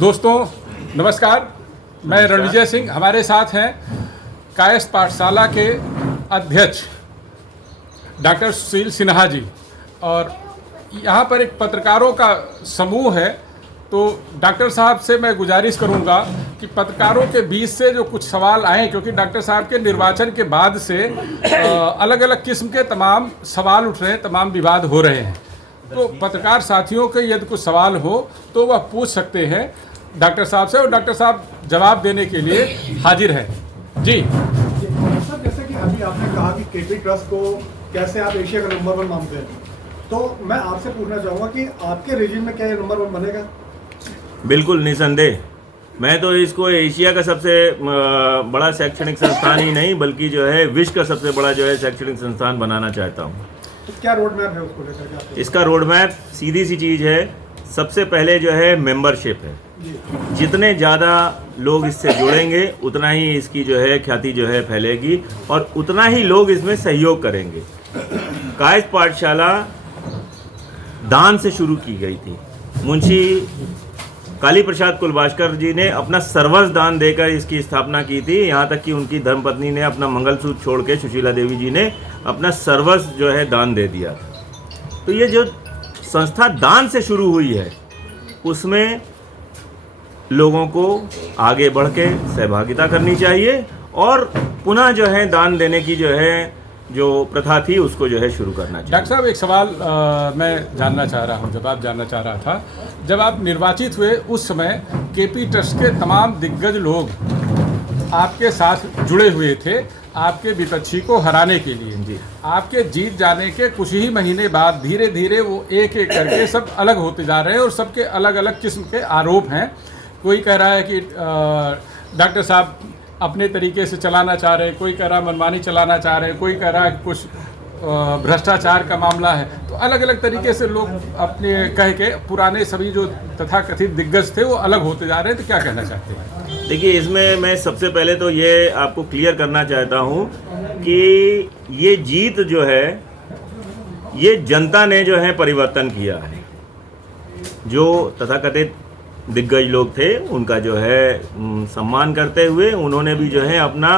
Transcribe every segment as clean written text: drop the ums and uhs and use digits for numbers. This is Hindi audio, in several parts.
दोस्तों नमस्कार, मैं रणविजय सिंह। हमारे साथ हैं कायस्थ पाठशाला के अध्यक्ष डॉक्टर सुशील सिन्हा जी, और यहाँ पर एक पत्रकारों का समूह है। तो डॉक्टर साहब से मैं गुजारिश करूँगा कि पत्रकारों के बीच से जो कुछ सवाल आए, क्योंकि डॉक्टर साहब के निर्वाचन के बाद से अलग अलग किस्म के तमाम सवाल उठ रहे हैं, तमाम विवाद हो रहे हैं। तो पत्रकार साथियों के यदि कुछ सवाल हो तो वह पूछ सकते हैं डॉक्टर साहब से, और डॉक्टर साहब जवाब देने के लिए हाजिर हैं। जी सर, जैसे कि अभी आपने कहा कि केपी ट्रस्ट को कैसे आप एशिया का नंबर 1 मानते हैं, तो मैं आपसे पूछना चाहूँगा कि आपके रेजिम में क्या ये नंबर 1 बनेगा? बिल्कुल निसंदेह। मैं तो इसको एशिया का सबसे बड़ा शैक्षणिक संस्थान ही नहीं बल्कि जो है विश्व का सबसे बड़ा जो है शैक्षणिक संस्थान बनाना चाहता हूँ। तो क्या रोड मैप है उसको लेकर के आपके? इसका रोड मैप सीधी सी चीज़ है। सबसे पहले जो है मेंबरशिप है। जितने ज़्यादा लोग इससे जुड़ेंगे उतना ही इसकी जो है ख्याति जो है फैलेगी और उतना ही लोग इसमें सहयोग करेंगे। कायस्थ पाठशाला दान से शुरू की गई थी। मुंशी काली प्रसाद कुलभास्कर जी ने अपना सर्वस्व दान देकर इसकी स्थापना की थी। यहाँ तक कि उनकी धर्मपत्नी ने अपना मंगलसूत्र छोड़ के, सुशीला देवी जी ने अपना सर्वस्व जो है दान दे दिया। तो ये जो संस्था दान से शुरू हुई है उसमें लोगों को आगे बढ़ के सहभागिता करनी चाहिए और पुनः जो है दान देने की जो प्रथा थी उसको जो है शुरू करना चाहिए। डॉक्टर साहब, एक सवाल मैं जानना चाह रहा हूँ, जवाब जानना चाह रहा था। जब आप निर्वाचित हुए उस समय केपी ट्रस्ट के तमाम दिग्गज लोग आपके साथ जुड़े हुए थे आपके विपक्षी को हराने के लिए। जी। आपके जीत जाने के कुछ ही महीने बाद धीरे धीरे वो एक एक करके सब अलग होते जा रहे हैं और सबके अलग अलग किस्म के आरोप हैं। कोई कह रहा है कि डॉक्टर साहब अपने तरीके से चलाना चाह रहे हैं, कोई कह रहा है मनमानी चलाना चाह रहे हैं, कोई कह रहा है कुछ भ्रष्टाचार का मामला है। तो अलग अलग तरीके से लोग अपने कह के पुराने सभी जो तथाकथित दिग्गज थे वो अलग होते जा रहे हैं। तो क्या कहना चाहते हैं? देखिए, इसमें मैं सबसे पहले तो ये आपको क्लियर करना चाहता हूँ कि ये जीत जो है ये जनता ने जो है परिवर्तन किया है। जो तथाकथित दिग्गज लोग थे उनका जो है सम्मान करते हुए उन्होंने भी जो है अपना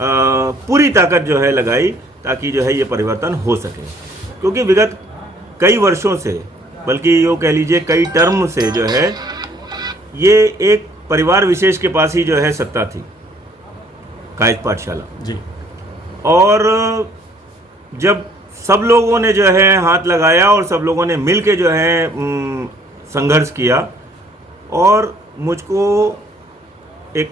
पूरी ताकत जो है लगाई ताकि जो है ये परिवर्तन हो सके। क्योंकि विगत कई वर्षों से, बल्कि यो कह लीजिए कई टर्म से जो है ये एक परिवार विशेष के पास ही जो है सत्ता थी, कायस्थ पाठशाला जी। और जब सब लोगों ने जो है हाथ लगाया और सब लोगों ने मिल के जो है संघर्ष किया और मुझको एक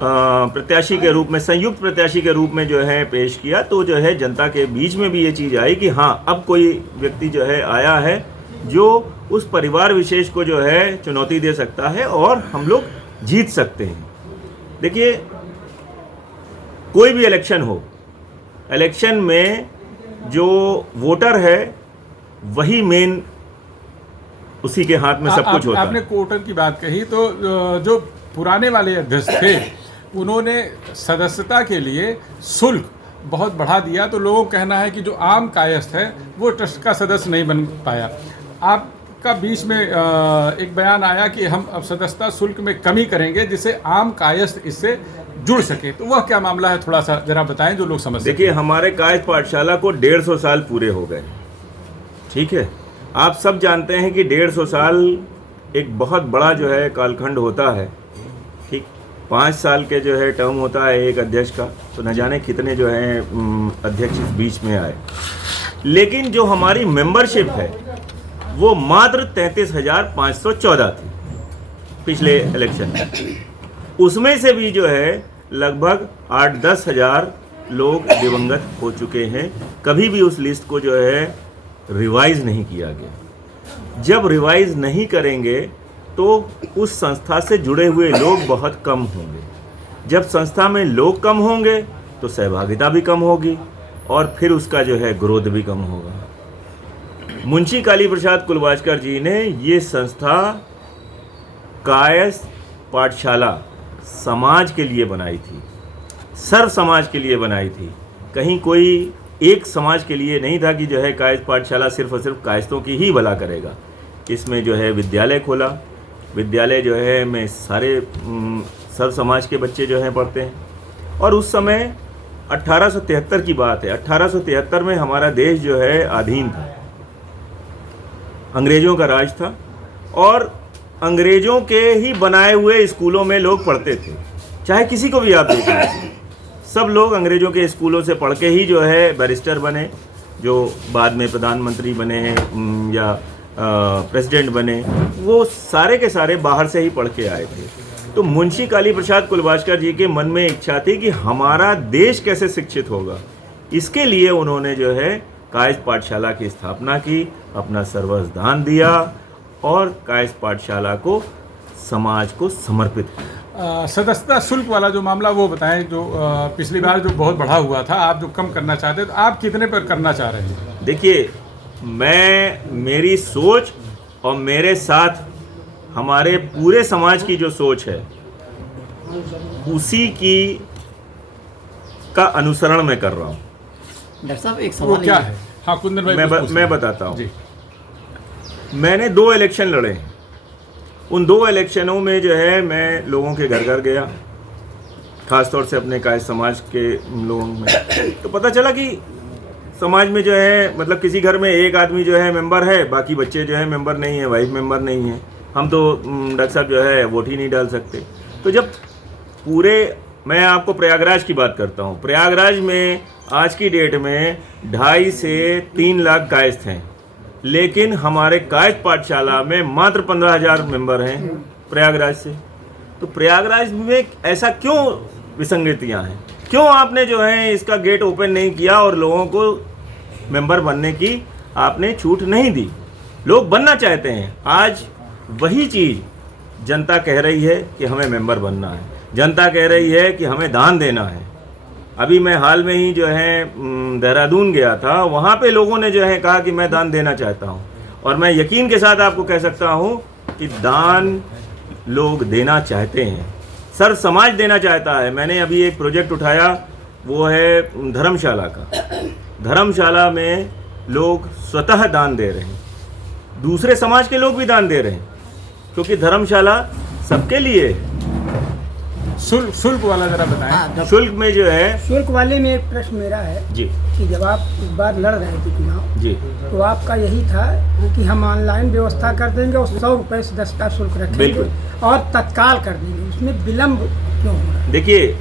प्रत्याशी के रूप में, संयुक्त प्रत्याशी के रूप में जो है पेश किया, तो जो है जनता के बीच में भी ये चीज़ आई कि हाँ, अब कोई व्यक्ति जो है आया है जो उस परिवार विशेष को जो है चुनौती दे सकता है और हम लोग जीत सकते हैं। देखिए, कोई भी इलेक्शन हो, इलेक्शन में जो वोटर है वही मेन, उसी के हाथ में सब कुछ होता है। आपने वोटर की बात कही, तो जो पुराने वाले अध्यक्ष थे उन्होंने सदस्यता के लिए शुल्क बहुत बढ़ा दिया। तो लोगों का कहना है कि जो आम कायस्थ है वो ट्रस्ट का सदस्य नहीं बन पाया। आपका बीच में एक बयान आया कि हम अब सदस्यता शुल्क में कमी करेंगे जिससे आम कायस्थ इससे जुड़ सके। तो वह क्या मामला है, थोड़ा सा जरा बताएं जो लोग समझ सकें। देखिए, हमारे कायस्थ पाठशाला को 150 साल पूरे हो गए। ठीक है, आप सब जानते हैं कि 150 साल एक बहुत बड़ा जो है कालखंड होता है। ठीक, 5 साल के जो है टर्म होता है एक अध्यक्ष का, तो न जाने कितने जो है अध्यक्ष इस बीच में आए। लेकिन जो हमारी मेंबरशिप है वो मात्र 33,514 थी पिछले इलेक्शन में। उसमें से भी जो है लगभग 8-10 हज़ार लोग दिवंगत हो चुके हैं। कभी भी उस लिस्ट को जो है रिवाइज नहीं किया गया। जब रिवाइज नहीं करेंगे तो उस संस्था से जुड़े हुए लोग बहुत कम होंगे। जब संस्था में लोग कम होंगे तो सहभागिता भी कम होगी और फिर उसका जो है ग्रोथ भी कम होगा। मुंशी काली प्रसाद कुलभास्कर जी ने ये संस्था कायस्थ पाठशाला समाज के लिए बनाई थी, सर्व समाज के लिए बनाई थी। कहीं कोई एक समाज के लिए नहीं था कि जो है कायस्थ पाठशाला सिर्फ और सिर्फ कायस्थों की ही भला करेगा। इसमें जो है विद्यालय खोला, विद्यालय जो है में सारे सब समाज के बच्चे जो हैं पढ़ते हैं। और उस समय 1873 की बात है, 1873 में हमारा देश जो है अधीन था, अंग्रेज़ों का राज था और अंग्रेज़ों के ही बनाए हुए स्कूलों में लोग पढ़ते थे। चाहे किसी को भी आप देखें, सब लोग अंग्रेज़ों के स्कूलों से पढ़ के ही जो है बैरिस्टर बने, जो बाद में प्रधानमंत्री बने या प्रेसिडेंट बने, वो सारे के सारे बाहर से ही पढ़ के आए थे। तो मुंशी काली प्रसाद कुलभास्कर जी के मन में इच्छा थी कि हमारा देश कैसे शिक्षित होगा। इसके लिए उन्होंने जो है कायस्थ पाठशाला की स्थापना की, अपना सर्वस्व दान दिया और कायस्थ पाठशाला को समाज को समर्पित किया। सदस्यता शुल्क वाला जो मामला वो बताएं, जो पिछली बार जो बहुत बढ़ा हुआ था, आप जो कम करना चाहते तो आप कितने पर करना चाह रहे हैं? देखिए, मेरी सोच और मेरे साथ हमारे पूरे समाज की जो सोच है उसी की का अनुसरण मैं कर रहा हूँ। डॉक्टर साहब एक वो सवाल क्या ये- है? हाँ, कुंदन भाई मैं बताता हूँ। जी। मैंने 2 इलेक्शन लड़े हैं। उन 2 इलेक्शनों में जो है मैं लोगों के घर घर गया, खासतौर से अपने कायस्थ समाज के लोगों में। तो पता चला कि समाज में जो है, मतलब किसी घर में एक आदमी जो है मेंबर है, बाकी बच्चे जो है मेंबर नहीं है, वाइफ मेंबर नहीं है। हम तो डॉक्टर साहब जो है वोट ही नहीं डाल सकते। तो जब मैं आपको प्रयागराज की बात करता हूँ, प्रयागराज में आज की डेट में 2.5 से 3 लाख कायस्थ हैं, लेकिन हमारे कायस्थ पाठशाला में मात्र 15,000 मेंबर हैं प्रयागराज से। तो प्रयागराज में ऐसा क्यों विसंगतियाँ हैं? क्यों आपने जो है इसका गेट ओपन नहीं किया और लोगों को मेंबर बनने की आपने छूट नहीं दी? लोग बनना चाहते हैं। आज वही चीज़ जनता कह रही है कि हमें मेंबर बनना है, जनता कह रही है कि हमें दान देना है। अभी मैं हाल में ही जो है देहरादून गया था, वहाँ पे लोगों ने जो है कहा कि मैं दान देना चाहता हूँ। और मैं यकीन के साथ आपको कह सकता हूँ कि दान लोग देना चाहते हैं, सर समाज देना चाहता है। मैंने अभी एक प्रोजेक्ट उठाया, वो है धर्मशाला का। धर्मशाला में लोग स्वतः दान दे रहे हैं, दूसरे समाज के लोग भी दान दे रहे हैं, क्योंकि धर्मशाला सबके लिए है। शुल्क वाला जरा बताएं। हाँ, डॉक्टर- शुल्क में जो है शुल्क वाले में एक प्रश्न मेरा है जी कि जब आप इस बार लड़ रहे थे चुनाव, जी तो आपका यही था कि हम ऑनलाइन व्यवस्था कर देंगे और 100 रुपये सदस्यता शुल्क रखेंगे बिल्कुल। और तत्काल कर देंगे। उसमें विलम्ब क्यों हो रहा है? देखिए,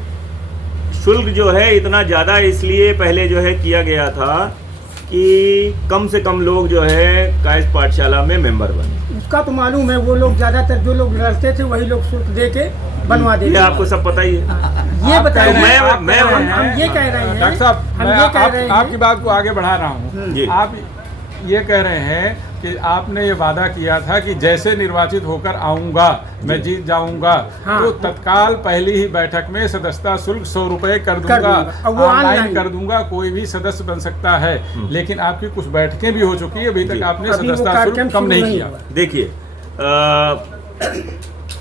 शुल्क जो है इतना ज़्यादा इसलिए पहले जो है किया गया था कि कम से कम लोग जो है कायस्थ पाठशाला में मेंबर बने। उसका तो मालूम है, वो लोग ज़्यादातर जो लोग लड़ते थे वही लोग शुल्क दे के बनवा ये देते। आपको सब पता ही है। ये आप बताइए, कह रहे हैं- आप मैं- कह रहे हम हैं- ये कह रहे हैं, डॉक्टर साहब, हम मैं ये कह रहे हैं- आपकी बात को आगे बढ़ा रहा हूँ। जी। आप ये कह रहे हैं कि आपने ये वादा किया था कि जैसे निर्वाचित होकर आऊंगा, मैं जीत जाऊंगा, हाँ। तो तत्काल पहली ही बैठक में सदस्यता शुल्क 100 रुपये कर दूंगा, दूंगा। और वो ऑनलाइन ऑनलाइन कर दूंगा, कोई भी सदस्य बन सकता है। लेकिन आपकी कुछ बैठकें भी हो चुकी है, अभी जी। तक आपने अभी वो सदस्यता कार्यक्रम शुल्क कम शुरू नहीं नहीं किया। हुआ। देखिए,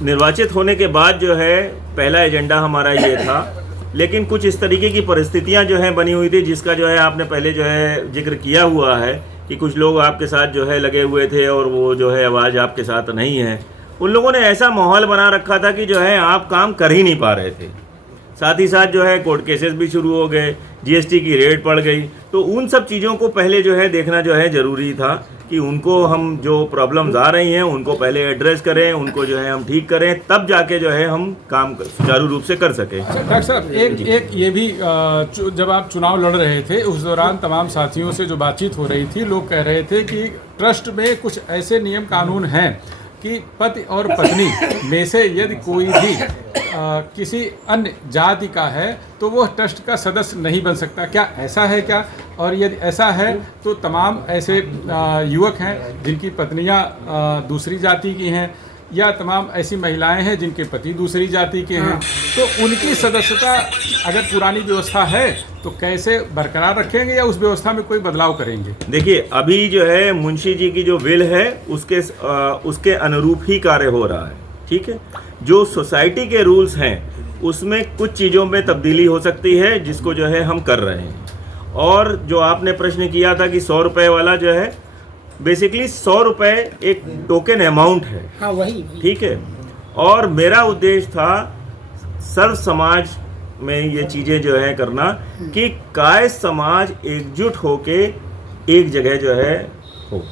निर्वाचित होने के बाद जो है पहला एजेंडा हमारा ये था, लेकिन कुछ इस तरीके की परिस्थितियां जो है बनी हुई थी, जिसका जो है आपने पहले जो है जिक्र किया हुआ है कि कुछ लोग आपके साथ जो है लगे हुए थे और वो जो है आवाज़ आपके साथ नहीं है। उन लोगों ने ऐसा माहौल बना रखा था कि जो है आप काम कर ही नहीं पा रहे थे। साथ ही साथ जो है कोर्ट केसेस भी शुरू हो गए, जीएसटी की रेट बढ़ गई। तो उन सब चीज़ों को पहले जो है देखना जो है ज़रूरी था कि उनको हम जो प्रॉब्लम्स आ रही हैं उनको पहले एड्रेस करें, उनको जो है हम ठीक करें, तब जाके जो है हम काम सुचारू रूप से कर सकें। डॉक्टर साहब, एक ये भी जब आप चुनाव लड़ रहे थे उस दौरान तमाम साथियों से जो बातचीत हो रही थी, लोग कह रहे थे कि ट्रस्ट में कुछ ऐसे नियम कानून हैं कि पति और पत्नी में से यदि कोई भी किसी अन्य जाति का है तो वो ट्रस्ट का सदस्य नहीं बन सकता। क्या ऐसा है क्या? और यदि ऐसा है तो तमाम ऐसे युवक हैं जिनकी पत्नियां दूसरी जाति की हैं, या तमाम ऐसी महिलाएं हैं जिनके पति दूसरी जाति के हैं, तो उनकी सदस्यता अगर पुरानी व्यवस्था है तो कैसे बरकरार रखेंगे या उस व्यवस्था में कोई बदलाव करेंगे? देखिए, अभी जो है मुंशी जी की जो विल है उसके अनुरूप ही कार्य हो रहा है। ठीक है, जो सोसाइटी के रूल्स हैं उसमें कुछ चीज़ों में तब्दीली हो सकती है, जिसको जो है हम कर रहे हैं। और जो आपने प्रश्न किया था कि 100 रुपये वाला जो है, बेसिकली 100 रुपये एक टोकन अमाउंट है, हाँ वही ठीक है। और मेरा उद्देश्य था सर्व समाज में ये चीज़ें जो है करना कि कायस्थ समाज एकजुट होके एक जगह जो है हो।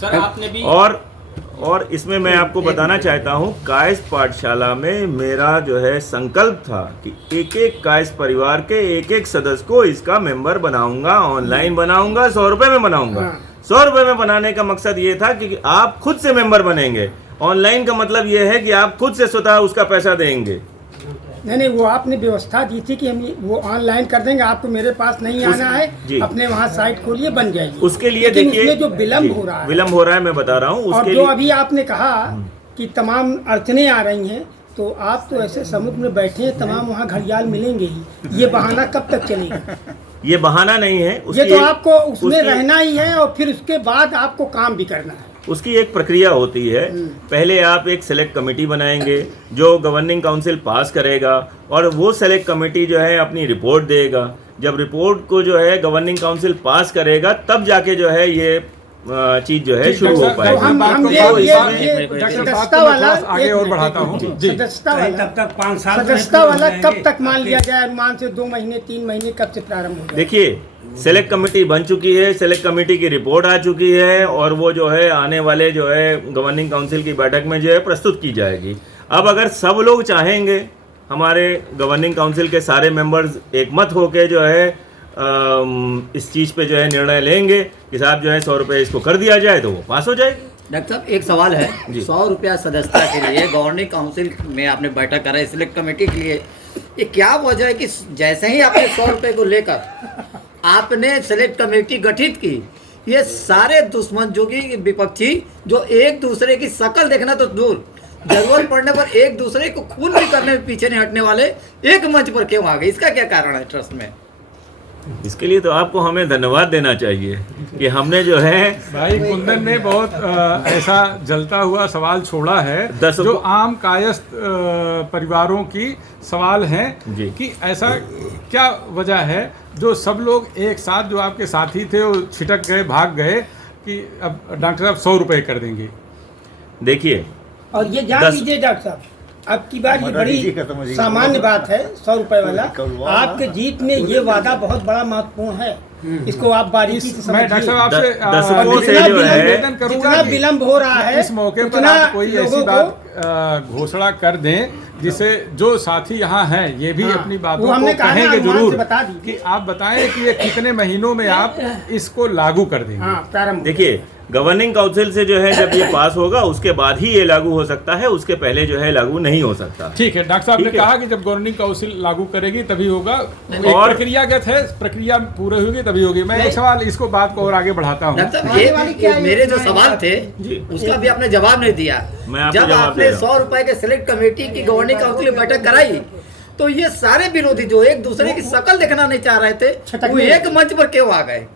सर आपने भी और इसमें मैं आपको बताना चाहता हूँ, कायस्थ पाठशाला में मेरा जो है संकल्प था कि एक एक कायस्थ परिवार के एक एक सदस्य को इसका मेंबर बनाऊंगा, ऑनलाइन बनाऊंगा, 100 रुपये में बनाऊंगा। 100 रुपये में बनाने का मकसद ये था कि आप खुद से मेंबर बनेंगे। ऑनलाइन का मतलब ये है कि आप खुद से स्वतः उसका पैसा देंगे। नहीं, वो आपने व्यवस्था दी थी कि हम वो ऑनलाइन कर देंगे, आपको मेरे पास नहीं आना है, अपने वहाँ साइट खोलिए बन जाएगी। उसके लिए लेकिन देखिए उसमें जो विलम्ब हो रहा है, विलम्ब हो रहा है, मैं बता रहा हूँ और उसके जो लिए। अभी आपने कहा कि तमाम अड़चने आ रही हैं, तो आप तो ऐसे समुद्र में बैठे हैं, तमाम वहाँ घड़ियाल मिलेंगे ही। ये बहाना कब तक चलेगा? ये बहाना नहीं है, ये तो आपको उसमें रहना ही है और फिर उसके बाद आपको काम भी करना है। उसकी एक प्रक्रिया होती है। पहले आप एक सेलेक्ट कमेटी बनाएंगे जो गवर्निंग काउंसिल पास करेगा, और वो सेलेक्ट कमेटी जो है अपनी रिपोर्ट देगा। जब रिपोर्ट को जो है गवर्निंग काउंसिल पास करेगा, तब जाके जो है ये चीज जो है शुरू हो तो पाएगी। हम ये सदस्यता वाला आगे और बढ़ाता हूँ जी। सदस्यता वाला तब तक 5 साल सदस्यता वाला कब तक मान लिया जाए? अनुमान से 2 महीने 3 महीने कब से प्रारंभ हो जाए? देखिए, सेलेक्ट कमेटी बन चुकी है, सेलेक्ट कमेटी की रिपोर्ट आ चुकी है, और वो जो है आने वाले जो है गवर्निंग काउंसिल की बैठक में जो है प्रस्तुत की जाएगी। अब अगर सब लोग चाहेंगे, हमारे गवर्निंग काउंसिल के सारे मेंबर्स एकमत होके जो है इस चीज़ पे जो है निर्णय लेंगे कि साहब जो है 100 रुपये इसको कर दिया जाए, तो वो पास हो जाएगी। डॉक्टर साहब एक सवाल है, जी। 100 रुपया सदस्यता के लिए गवर्निंग काउंसिल में आपने बैठक करा, सिलेक्ट कमेटी के लिए, ये क्या वजह है कि जैसे ही आपने 100 रुपये को लेकर आपने सेलेक्ट कमेटी गठित की, ये सारे दुश्मन जो कि विपक्षी जो एक दूसरे की शक्ल देखना तो दूर, जरूरत पड़ने पर एक दूसरे को खून भी करने में पीछे नहीं हटने वाले एक मंच पर क्यों आ गए? इसका क्या कारण है ट्रस्ट में? इसके लिए तो आपको हमें धन्यवाद देना चाहिए कि हमने जो है भाई कुंदन ने बहुत ऐसा जलता हुआ सवाल छोड़ा है जो आम कायस्थ परिवारों की सवाल हैं जी। कि ऐसा क्या वजह है जो सब लोग एक साथ, जो आपके साथी थे वो छिटक गए, भाग गए कि अब डॉक्टर साहब 100 रुपये कर देंगे। देखिए, और ये जान लीजिए डॉक्टर साहब, अब की बार ये बड़ी सामान्य बात है 100 रुपए वाला। आपके जीत में ये वादा बहुत बड़ा महत्वपूर्ण है, इसको आप बारीकी से मैं डॉक्टर साहब समझिए। आपसे दशकों से जो है निवेदन करूंगा जितना कि विलम्ब हो रहा है, इस मौके पर उतना आप कोई ऐसी लोगों बात घोषणा कर दें जिसे जो साथी यहाँ हैं ये भी अपनी बातों वो हमने को कहा ना, कहेंगे अनुमान से जरूर बता दीजिए। कि आप बताएं कि ये कितने महीनों में आप इसको लागू कर देंगे। हाँ, प्रारंभ। देखिए, गवर्निंग काउंसिल से जो है जब ये पास होगा उसके बाद ही ये लागू हो सकता है, उसके पहले जो है लागू नहीं हो सकता। ठीक है, डॉक्टर साहब ने ठीक है। कहा कि जब गवर्निंग काउंसिल लागू करेगी तभी होगा, एक और- प्रक्रियागत है, प्रक्रिया पूरी होगी तभी होगी। मैं एक सवाल इसको बात को और आगे बढ़ाता हूँ। डॉक्टर साहब ये मेरे जो सवाल थे उसका भी आपने जवाब नहीं दिया। मैं आपको जब जवाब आपने दे रहा हूं। 100 रुपए के सिलेक्ट कमेटी की गवर्निंग काउंसिल में बैठक कराई, तो ये सारे विरोधी जो एक दूसरे की शक्ल देखना नहीं चाह रहे थे, वो एक मंच पर क्यों आ गए?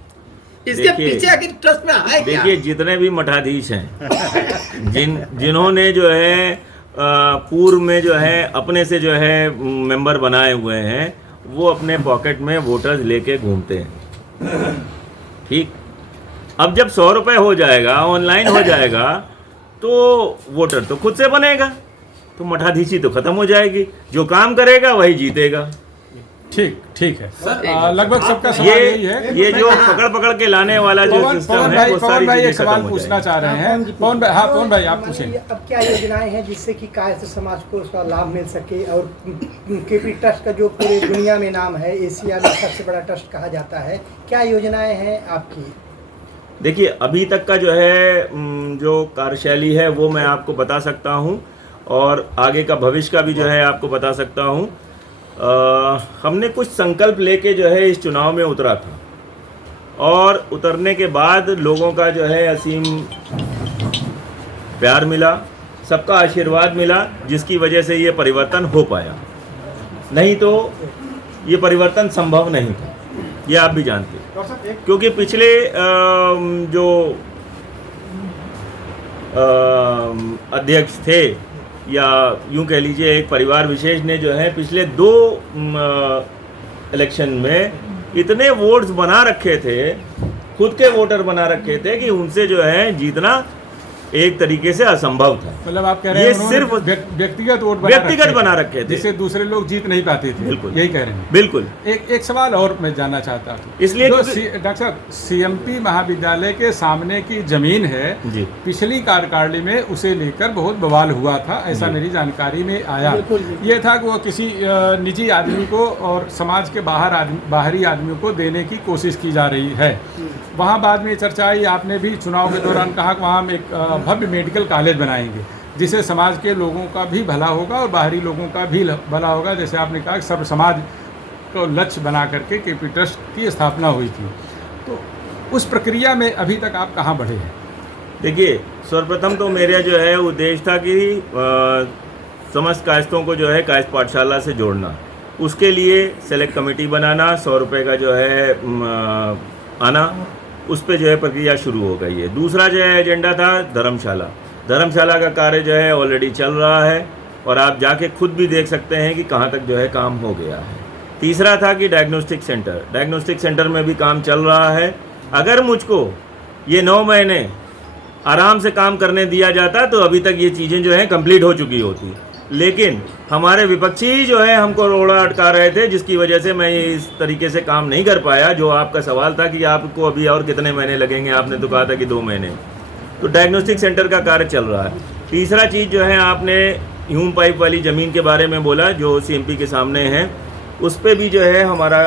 इसके देखिए- पीछे आखिर ट्रस्ट में है क्या? देखिए, जितने भी मठाधीश हैं जिन्होंने जो है पूर्व में जो है अपने से जो है मेंबर बनाए हुए हैं, वो अपने पॉकेट में वोटर्स लेके घूमते हैं। ठीक, अब जब 100 रुपये हो जाएगा, ऑनलाइन हो जाएगा, तो वोटर तो खुद से बनेगा, तो मठाधीशी तो खत्म हो जाएगी। जो काम करेगा वही जीतेगा। ठीक है लगभग सबका सवाल यही है। ये जो पकड़ पकड़ के लाने वाला जो सिस्टम है, वो पवन सारी भाई चीजें एक खत्म सवाल हो पूछना जाएंगी। चाह रहे हैं। पवन भाई आप पूछें। अब क्या योजनाएं हैं जिससे कि कायस्थ समाज को उसका लाभ मिल सके? और केपी ट्रस्ट का जो पूरी दुनिया में नाम है, एशिया में सबसे बड़ा ट्रस्ट कहा जाता है, क्या योजनाएं हैं आपकी? देखिए, अभी तक का जो है जो कार्यशैली है वो मैं आपको बता सकता हूँ, और आगे का भविष्य का भी जो है आपको बता सकता हूँ। हमने कुछ संकल्प लेके जो है इस चुनाव में उतरा था, और उतरने के बाद लोगों का जो है असीम प्यार मिला, सबका आशीर्वाद मिला, जिसकी वजह से ये परिवर्तन हो पाया। नहीं तो ये परिवर्तन संभव नहीं था, ये आप भी जानते हैं। डॉक्टर साहब एक क्योंकि पिछले जो अध्यक्ष थे, या यूं कह लीजिए एक परिवार विशेष ने जो है पिछले 2 इलेक्शन में इतने वोट्स बना रखे थे खुद के वोटर बना रखे थे कि उनसे जो है जीतना एक तरीके से असंभव था। मतलब आप कह रहे हैं ये उन्होंने सिर्फ व्यक्तिगत वोट बना रखे थे जिससे दूसरे लोग जीत नहीं पाते थे। बिल्कुल यही कह रहे हैं। बिल्कुल। एक सवाल और मैं जानना चाहता हूँ, इसलिए डॉक्टर साहब सीएमपी महाविद्यालय के सामने की जमीन है जी, पिछली कार्यकारिणी में उसे लेकर बहुत बवाल हुआ था, ऐसा मेरी जानकारी में आया। ये था कि वो किसी निजी आदमी को और समाज के बाहरी आदमियों को देने की कोशिश की जा रही है। वहाँ बाद में चर्चा आई, आपने भी चुनाव के दौरान कहा कि वहाँ हम एक भव्य मेडिकल कॉलेज बनाएंगे जिससे समाज के लोगों का भी भला होगा और बाहरी लोगों का भी भला होगा। जैसे आपने कहा सर्व समाज को लक्ष्य बना करके केपी ट्रस्ट की स्थापना हुई थी, तो उस प्रक्रिया में अभी तक आप कहाँ बढ़े हैं? देखिए, सर्वप्रथम तो मेरा जो है उद्देश्य था कि समस्त कायस्थों को जो है कायस्थ पाठशाला से जोड़ना, उसके लिए सेलेक्ट कमेटी बनाना, 100 रुपये का जो है आना, उस पर जो है प्रक्रिया शुरू हो गई है। दूसरा जो है एजेंडा था धर्मशाला का कार्य जो है ऑलरेडी चल रहा है और आप जाके खुद भी देख सकते हैं कि कहाँ तक जो है काम हो गया है। तीसरा था कि डायग्नोस्टिक सेंटर में भी काम चल रहा है। अगर मुझको ये 9 महीने आराम से काम करने दिया जाता तो अभी तक ये चीज़ें जो है कंप्लीट हो चुकी होती, लेकिन हमारे विपक्षी जो है हमको रोड़ा अटका रहे थे, जिसकी वजह से मैं इस तरीके से काम नहीं कर पाया। जो आपका सवाल था कि आपको अभी और कितने महीने लगेंगे, आपने तो कहा था कि 2 महीने। तो डायग्नोस्टिक सेंटर का कार्य चल रहा है। तीसरा चीज़ जो है, आपने ह्यूम पाइप वाली ज़मीन के बारे में बोला जो सीएमपी के सामने है, उस पर भी जो है हमारा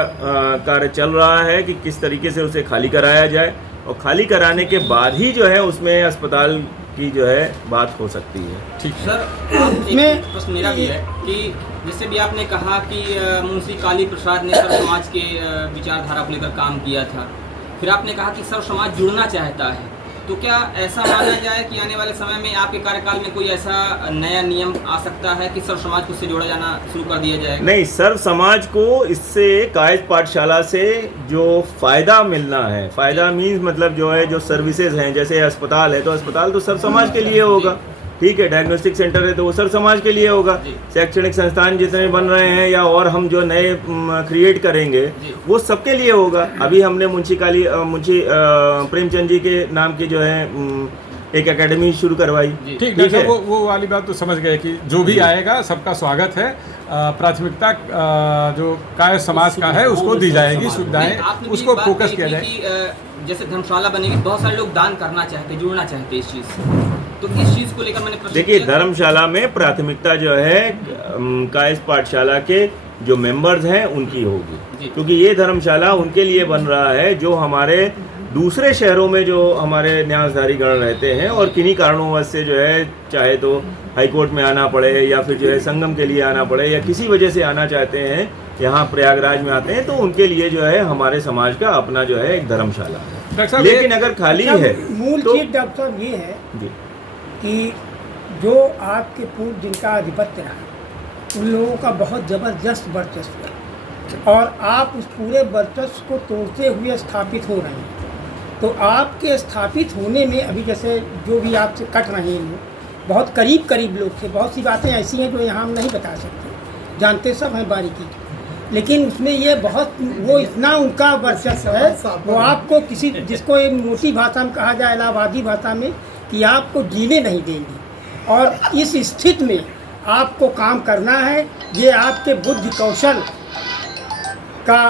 कार्य चल रहा है कि किस तरीके से उसे खाली कराया जाए और खाली कराने के बाद ही जो है उसमें अस्पताल की जो है बात हो सकती है। ठीक सर, एक प्रश्न मेरा भी है कि जैसे भी आपने कहा कि मुंशी काली प्रसाद ने सर्व समाज के विचारधारा को लेकर काम किया था, फिर आपने कहा कि सर्व समाज जुड़ना चाहता है, तो क्या ऐसा माना जाए कि आने वाले समय में आपके कार्यकाल में कोई ऐसा नया नियम आ सकता है कि सर्व समाज को इससे जोड़ा जाना शुरू कर दिया जाएगा? नहीं, सर्व समाज को इससे कायस्थ पाठशाला से जो फ़ायदा मिलना है, फ़ायदा मीन्स मतलब जो है जो सर्विसेज हैं, जैसे अस्पताल है तो अस्पताल तो सर्व समाज के लिए होगा, ठीक है। डायग्नोस्टिक सेंटर है तो वो सर्व समाज के लिए होगा। शैक्षणिक संस्थान जितने बन रहे हैं या और हम जो नए क्रिएट करेंगे वो सबके लिए होगा। अभी हमने मुंशी प्रेमचंद जी के नाम की जो है एक एकेडमी शुरू करवाई। ठीक है, वो वाली बात तो समझ गए कि जो भी आएगा सबका स्वागत है। प्राथमिकता जो कायस्थ समाज का है उसको दी जाएगी सुविधाएं, उसको फोकस किया जाए। जैसे धर्मशाला बनेगी, बहुत सारे लोग दान करना चाहते, जुड़ना चाहते इस चीज़ से, तो इस चीज़ को लेकर मैंने प्रश्न देखिए, किया। धर्मशाला में प्राथमिकता जो है कायस्थ पाठशाला के जो मेंबर्स हैं उनकी होगी, क्योंकि ये धर्मशाला उनके लिए बन रहा है जो हमारे दूसरे शहरों में जो हमारे न्यासधारी गण रहते हैं और किन्हीं कारणों से जो है चाहे तो हाईकोर्ट में आना पड़े या फिर जो है संगम के लिए आना पड़े या किसी वजह से आना चाहते हैं, यहाँ प्रयागराज में आते हैं, तो उनके लिए जो है हमारे समाज का अपना जो है एक धर्मशाला है। लेकिन अगर खाली है मूल तो चीज डॉक्टर साहब ये है जी कि जो आपके पूर्व जिनका आधिपत्य रहा, उन लोगों का बहुत ज़बरदस्त वर्चस्व है और आप उस पूरे वर्चस्व को तोड़ते हुए स्थापित हो रहे हैं। तो आपके स्थापित होने में अभी जैसे जो भी आपसे कट रहे हैं बहुत करीब लोग थे, बहुत सी बातें ऐसी हैं जो यहाँ हम नहीं बता सकते, जानते सब हैं बारीकी, लेकिन उसमें ये बहुत वो इतना उनका वर्चस्व है, वो आपको किसी जिसको एक मोटी भाषा में कहा जाए इलाहाबादी भाषा में कि आपको जीने नहीं देंगे और इस स्थिति में आपको काम करना है। ये आपके बुद्धि कौशल का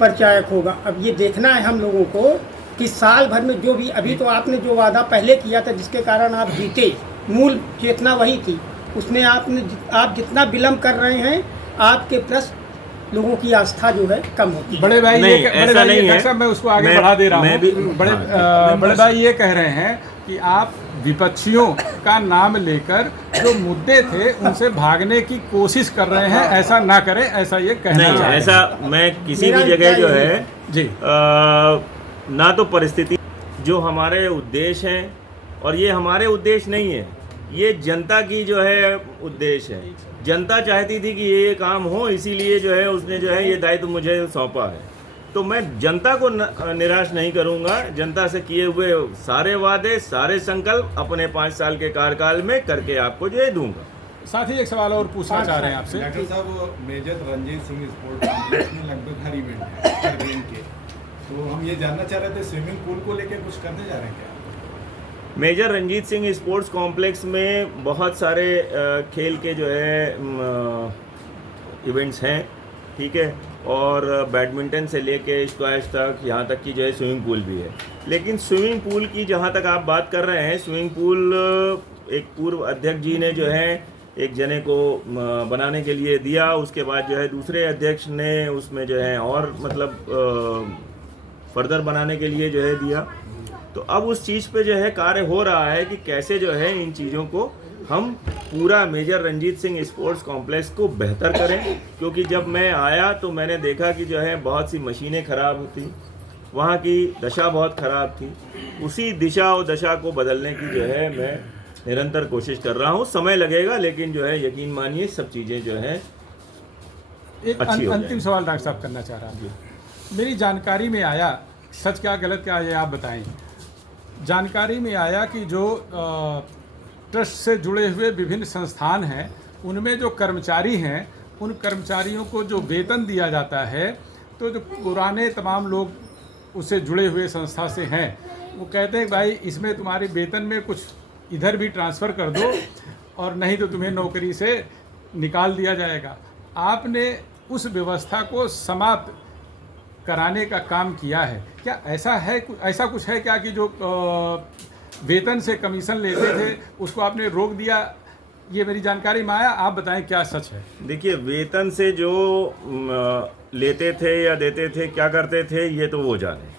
परिचायक होगा। अब ये देखना है हम लोगों को कि साल भर में जो भी अभी तो आपने जो वादा पहले किया था जिसके कारण आप जीते, मूल चेतना वही थी, उसमें आप जितना विलम्ब कर रहे हैं आपके प्रश्न लोगों की आस्था जो है कम होती है। बड़े भाई नहीं, ये ऐसा नहीं है। मैं उसको आगे बढ़ा दे रहा हूँ। बड़े भाई ये कह रहे हैं कि आप विपक्षियों का नाम लेकर जो मुद्दे थे उनसे भागने की कोशिश कर रहे हैं, ऐसा ना करें, ऐसा ये कहना नहीं, चाहिए। ऐसा मैं किसी भी जगह जो है जी ना तो परिस्थिति जो हमारे उद्देश्य हैं, और ये हमारे उद्देश्य नहीं है, ये जनता की जो है उद्देश्य है। जनता चाहती थी कि ये काम हो, इसीलिए जो है उसने जो है ये दायित्व मुझे सौंपा है। तो मैं जनता को निराश नहीं करूंगा। जनता से किए हुए सारे वादे, सारे संकल्प अपने 5 साल के कार्यकाल में करके आपको जो है दूंगा। साथ ही एक सवाल और पूछना चाह रहे हैं आपसे। डॉक्टर साहब, Major Ranjit Singh sport complex में लगभग हर इवेंट है, हर गेम के तो हम ये जानना चाह रहे थे स्विमिंग पूल को लेकर कुछ करने जा रहे हैं क्या? Major Ranjit Singh sports complex में बहुत सारे खेल के जो है इवेंट्स हैं, ठीक है, और बैडमिंटन से लेके स्क्वैश तक, यहाँ तक कि जो है स्विमिंग पूल भी है। लेकिन स्विमिंग पूल की जहाँ तक आप बात कर रहे हैं, स्विमिंग पूल एक पूर्व अध्यक्ष जी ने जो है एक जने को बनाने के लिए दिया, उसके बाद जो है दूसरे अध्यक्ष ने उसमें जो है और मतलब फर्दर बनाने के लिए जो है दिया। तो अब उस चीज़ पे जो है कार्य हो रहा है कि कैसे जो है इन चीज़ों को हम पूरा Major Ranjit Singh sports complex को बेहतर करें। क्योंकि जब मैं आया तो मैंने देखा कि जो है बहुत सी मशीनें ख़राब थी, वहाँ की दशा बहुत ख़राब थी। उसी दिशा और दशा को बदलने की जो है मैं निरंतर कोशिश कर रहा हूँ। समय लगेगा, लेकिन जो है यकीन मानिए सब चीज़ें जो है एक अंतिम सवाल डॉक्टर साहब करना चाह रहा हूँ। मेरी जानकारी में आया, सच क्या गलत क्या है आप बताएं, जानकारी में आया कि जो ट्रस्ट से जुड़े हुए विभिन्न संस्थान हैं उनमें जो कर्मचारी हैं उन कर्मचारियों को जो वेतन दिया जाता है, तो जो पुराने तमाम लोग उससे जुड़े हुए संस्था से हैं वो कहते हैं भाई इसमें तुम्हारे वेतन में कुछ इधर भी ट्रांसफ़र कर दो और नहीं तो तुम्हें नौकरी से निकाल दिया जाएगा। आपने उस व्यवस्था को समाप्त कराने का काम किया है क्या? ऐसा कुछ है क्या कि जो वेतन से कमीशन लेते थे उसको आपने रोक दिया? ये मेरी जानकारी में आया, आप बताएं क्या सच है। देखिए, वेतन से जो लेते थे या देते थे, क्या करते थे, ये तो वो जाने।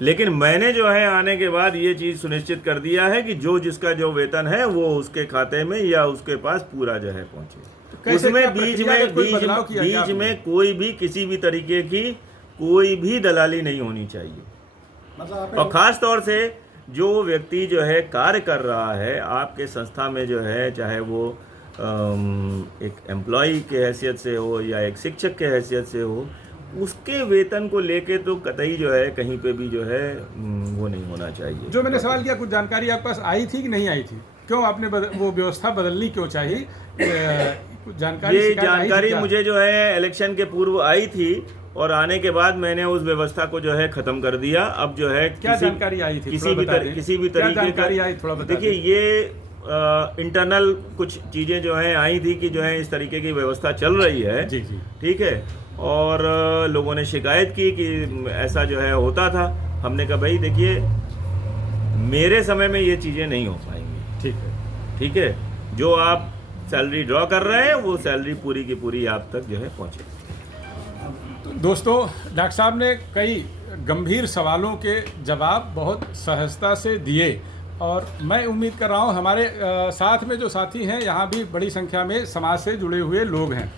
लेकिन मैंने जो है आने के बाद ये चीज़ सुनिश्चित कर दिया है कि जो जिसका जो वेतन है वो उसके खाते में या उसके पास पूरा जो है पहुँचे। उसमें बीच में कोई भी किसी भी तरीके की कोई भी दलाली नहीं होनी चाहिए। मतलब और ख़ास तौर से जो व्यक्ति जो है कार्य कर रहा है आपके संस्था में, जो है चाहे वो एक एम्प्लॉय के हैसियत से हो या एक शिक्षक के हैसियत से हो, उसके वेतन को लेके तो कतई जो है कहीं पे भी जो है वो नहीं होना चाहिए। जो मैंने सवाल किया, कुछ जानकारी आपके पास आई थी कि नहीं आई थी? क्यों आपने वो व्यवस्था बदलनी क्यों चाहिए? जानकारी ये जानकारी मुझे जो है इलेक्शन के पूर्व आई थी और आने के बाद मैंने उस व्यवस्था को जो है ख़त्म कर दिया। अब जो है क्या जानकारी आई थी? किसी भी तरीके का, देखिए ये इंटरनल कुछ चीज़ें जो हैं आई थी कि जो है इस तरीके की व्यवस्था चल रही है। जी जी, ठीक है। और लोगों ने शिकायत की कि ऐसा जो है होता था। हमने कहा भाई देखिए मेरे समय में ये चीज़ें नहीं हो पाएंगी। ठीक है, ठीक है। जो आप सैलरी ड्रॉ कर रहे हैं वो सैलरी पूरी की पूरी आप तक जो है पहुँचे। दोस्तों, डॉक्टर साहब ने कई गंभीर सवालों के जवाब बहुत सहजता से दिए और मैं उम्मीद कर रहा हूँ हमारे साथ में जो साथी हैं यहाँ भी बड़ी संख्या में समाज से जुड़े हुए लोग हैं।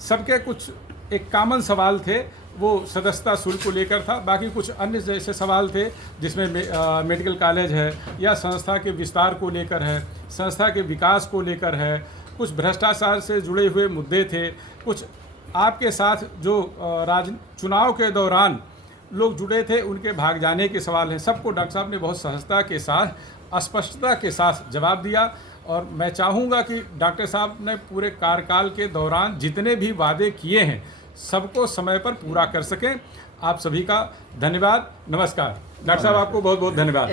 सबके कुछ एक कॉमन सवाल थे, वो सदस्यता शुल्क को लेकर था। बाकी कुछ अन्य जैसे सवाल थे जिसमें मेडिकल कॉलेज है या संस्था के विस्तार को लेकर है, संस्था के विकास को लेकर है, कुछ भ्रष्टाचार से जुड़े हुए मुद्दे थे, कुछ आपके साथ जो चुनाव के दौरान लोग जुड़े थे उनके भाग जाने के सवाल हैं। सबको डॉक्टर साहब ने बहुत सहजता के साथ, स्पष्टता के साथ जवाब दिया और मैं चाहूँगा कि डॉक्टर साहब ने पूरे कार्यकाल के दौरान जितने भी वादे किए हैं सबको समय पर पूरा कर सकें। आप सभी का धन्यवाद। नमस्कार डॉक्टर साहब, आपको बहुत बहुत धन्यवाद।